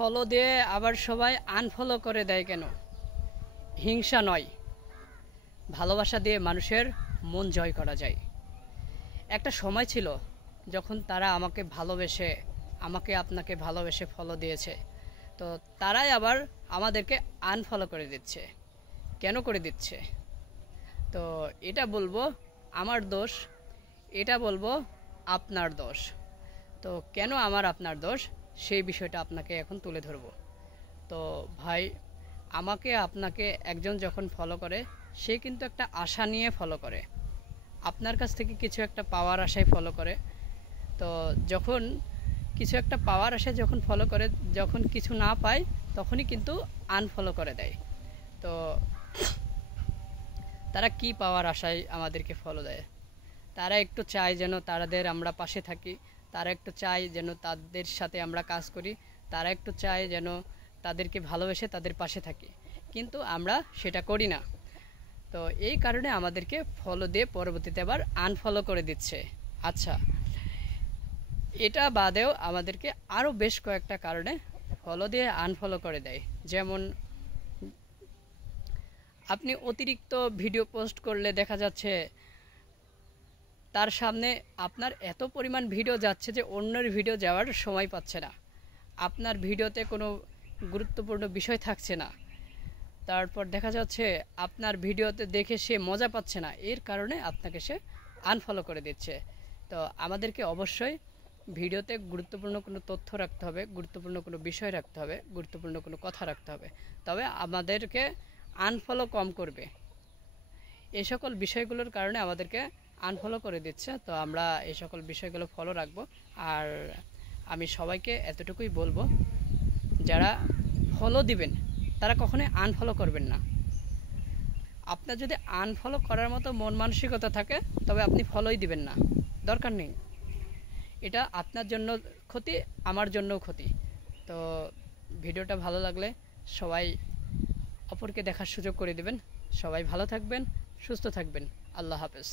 Follow দিয়ে আবার সবাই আনফলো করে দেয় কেন? হিংসা নয়, ভালোবাসা দিয়ে মানুষের মন জয় করা যায়। একটা সময় ছিল যখন তারা আমাকে ভালোবেসে, আমাকে আপনাকে ভালোবেসে ফলো দিয়েছে, তো তারাই আবার আমাদেরকে আনফলো করে দিচ্ছে। কেন করে দিচ্ছে? তো এটা বলবো আমার দোষ, এটা বলবো আপনার দোষ। তো কেন আমার আপনার দোষ সেই বিষয়টা আপনাকে এখন তুলে ধরব। তো ভাই, আমাকে আপনাকে একজন যখন ফলো করে, সে কিন্তু একটা আশা নিয়ে ফলো করে, আপনার কাছ থেকে কিছু একটা পাওয়ার আশায় ফলো করে। তো যখন কিছু একটা পাওয়ার আশায় যখন ফলো করে, যখন কিছু না পায় তখনই কিন্তু আনফলো করে দেয়। তো তারা কি পাওয়ার আশায় আমাদেরকে ফলো দেয়? তারা একটু চায় যেন তাদের আমরা পাশে থাকি, তারা একটু চায় যেন তাদের সাথে আমরা কাজ করি, তারা একটু চায় যেন তাদেরকে ভালোবেসে তাদের পাশে থাকি, কিন্তু আমরা সেটা করি না। তো এই কারণে আমাদেরকে ফলো দিয়ে পরবর্তীতে আবার আনফলো করে দিচ্ছে। আচ্ছা, এটা বাদেও আমাদেরকে আরও বেশ কয়েকটা কারণে ফলো দিয়ে আনফলো করে দেয়। যেমন আপনি অতিরিক্ত ভিডিও পোস্ট করলে দেখা যাচ্ছে তার সামনে আপনার এত পরিমাণ ভিডিও যাচ্ছে যে অন্যের ভিডিও যাওয়ার সময় পাচ্ছে না, আপনার ভিডিওতে কোনো গুরুত্বপূর্ণ বিষয় থাকছে না। তারপর দেখা যাচ্ছে আপনার ভিডিওতে দেখে সে মজা পাচ্ছে না, এর কারণে আপনাকে সে আনফলো করে দিচ্ছে। তো আমাদেরকে অবশ্যই ভিডিওতে গুরুত্বপূর্ণ কোনো তথ্য রাখতে হবে, গুরুত্বপূর্ণ কোনো বিষয় রাখতে হবে, গুরুত্বপূর্ণ কোনো কথা রাখতে হবে, তবে আমাদেরকে আনফলো কম করবে। এই সকল বিষয়গুলোর কারণে আমাদেরকে আনফলো করে দিচ্ছে। তো আমরা এই সকল বিষয়গুলো ফলো রাখবো। আর আমি সবাইকে এতটুকুই বলবো, যারা ফলো দিবেন তারা কখনোই আনফলো করবেন না। আপনার যদি আনফলো করার মতো মন মানসিকতা থাকে তবে আপনি ফলোই দিবেন না, দরকার নেই। এটা আপনার জন্য ক্ষতি, আমার জন্যও ক্ষতি। তো ভিডিওটা ভালো লাগলে সবাই অপরকে দেখার সুযোগ করে দিবেন। সবাই ভালো থাকবেন, সুস্থ থাকবেন। আল্লাহ হাফেজ।